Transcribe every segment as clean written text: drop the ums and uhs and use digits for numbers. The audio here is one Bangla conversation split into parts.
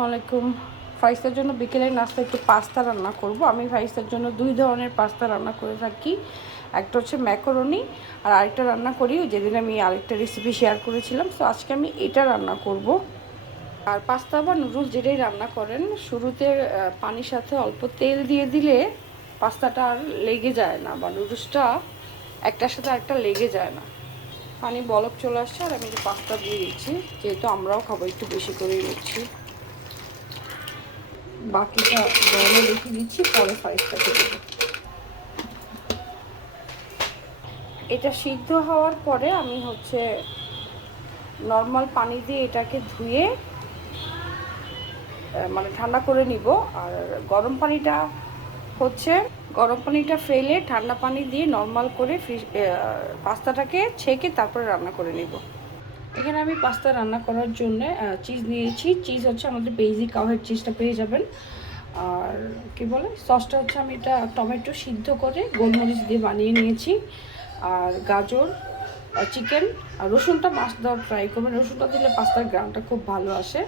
আসসালামু আলাইকুম। ফাইসের জন্য বিকেলের নাস্তা একটু পাস্তা রান্না করব। আমি ফাইসের জন্য দুই ধরনের পাস্তা রান্না করে থাকি। একটা হচ্ছে ম্যাকারনি আর আরেকটা রান্না করি যেদিন আমি আরেকটা রেসিপি শেয়ার করেছিলাম। তো আজকে আমি এটা রান্না করব। আর পাস্তা বা নুডলস যেটাই রান্না করেন শুরুতে পানির সাথে অল্প তেল দিয়ে দিলে পাস্তাটা আর লেগে যায় না বা নুডলসটা একটার সাথে আরেকটা লেগে যায় না। পানি বলক চলে আসছে আর আমি যে পাস্তা দিয়ে দিচ্ছি, যেহেতু আমরাও খাবো একটু বেশি করেই নিচ্ছি। বাকিটা গরমে রেখে দিচ্ছি, পরে ফাইসটাকে দেবো। এটা সিদ্ধ হওয়ার পরে আমি নর্মাল পানি দিয়ে এটাকে ধুয়ে মানে ঠান্ডা করে নিব। আর গরম পানিটা ফেলে ঠান্ডা পানি দিয়ে নর্মাল করে পাস্তাটাকে ছেঁকে তারপরে রান্না করে নিব। এখানে আমি পাস্তা রান্না করার জন্য চিজ নিয়েছি। চিজ হচ্ছে আমাদের বেসিক কাউহেড চিজটা পেয়ে যাবেন। আর কি বলে সসটা হচ্ছে আমি এটা টমেটো সিদ্ধ করে গোলমরিচ দিয়ে বানিয়ে নিয়েছি। আর গাজর, চিকেন আর রসুনটা মাছ দেওয়া ট্রাই করবেন। রসুনটা দিলে পাস্তার গ্রামটা খুব ভালো আসে।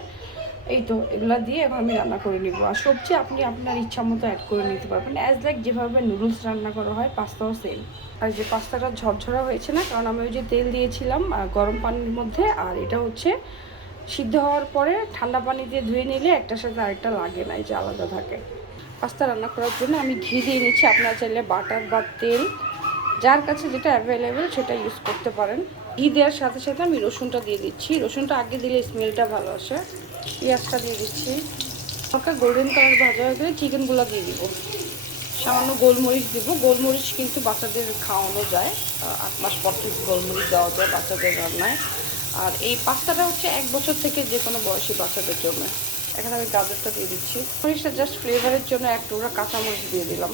এই তো এগুলো দিয়ে এখন আমি রান্না করে নিব। আর সবজি আপনি আপনার ইচ্ছা মতো অ্যাড করে নিতে পারবেন, অ্যাজ লাইক যেভাবে নুডলস রান্না করা হয় পাস্তাও সেম। আর যে পাস্তাটা ঝরঝরা হয়েছে না, কারণ আমি ওই যে তেল দিয়েছিলাম গরম পানির মধ্যে। আর এটা হচ্ছে সিদ্ধ হওয়ার পরে ঠান্ডা পানি দিয়ে ধুয়ে নিলে একটার সাথে আরেকটা লাগে না, এই যে আলাদা থাকে। পাস্তা রান্না করার জন্য আমি ঘি দিয়ে নিচ্ছি। আপনারা চাইলে বাটার বা তেল, যার কাছে যেটা অ্যাভেলেবেল সেটা ইউজ করতে পারেন। ঘি দেওয়ার সাথে সাথে আমি রসুনটা দিয়ে দিচ্ছি। রসুনটা আগে দিলে স্মেলটা ভালো আসে। পেঁয়াজটা দিয়ে দিচ্ছি। হালকা গোল্ডেন কালার ভাজা হয়ে গেলে চিকেনগুলো দিয়ে দিব। সামান্য গোলমরিচ দিব। গোলমরিচ কিন্তু বাচ্চাদের খাওয়ানো যায়, 8 মাস পর থেকে গোলমরিচ দেওয়া যায় বাচ্চাদের রান্নায়। আর এই পাস্তাটা হচ্ছে 1 বছর থেকে যে কোনো বয়সী বাচ্চাদের জন্য। এখন আমি গাজরটা দিয়ে দিচ্ছি। মরিচটা জাস্ট ফ্লেভারের জন্য এক টুকরা কাঁচামরিচ দিয়ে দিলাম।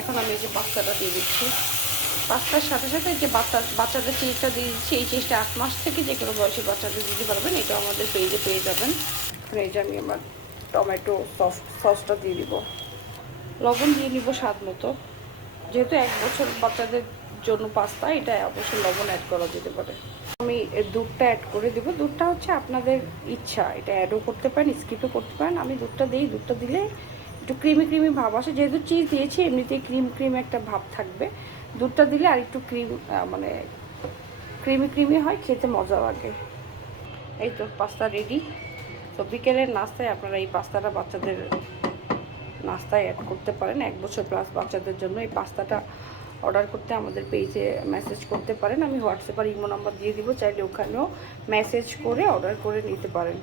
এখন আমি এই যে পাস্তাটা দিয়ে দিচ্ছি। পাস্তার সাথে সাথে যে বাচ্চাদের চিজটা দিয়ে দিচ্ছি। এই চিজটা 8 মাস থেকে যে কোনো বয়সী বাচ্চাদের দিতে পারবেন। এটা আমাদের পেজে পেয়ে যাবেন। এই যে আমি আমার টমেটো সসটা দিয়ে দিব। লবণ দিয়ে নিব স্বাদ মতো। যেহেতু 1 বছর বাচ্চাদের জন্য পাস্তা, এটা অবশ্যই লবণ অ্যাড করা যেতে পারে। আমি দুধটা অ্যাড করে দেব। দুধটা হচ্ছে আপনাদের ইচ্ছা, এটা অ্যাডও করতে পারেন, স্কিপও করতে পারেন। আমি দুধটা দিই। দুধটা দিলে একটু ক্রিমি ক্রিমি ভাব আসে। যেহেতু চিজ দিয়েছি এমনিতেই ক্রিম একটা ভাব থাকবে। দুধটা দিলে আর একটু মানে ক্রিমি ক্রিমি হয়, খেতে মজা লাগে। এই তো পাস্তা রেডি। তো বিকেলের নাস্তায় আপনারা এই পাস্তাটা বাচ্চাদের নাস্তায় অ্যাড করতে পারেন। 1 বছর প্লাস বাচ্চাদের জন্য এই পাস্তাটা অর্ডার করতে আমাদের পেজে মেসেজ করতে পারেন। আমি হোয়াটসঅ্যাপ আর ইমো নাম্বার দিয়ে দিব, চাইলে ওখানেও মেসেজ করে অর্ডার করে নিতে পারেন।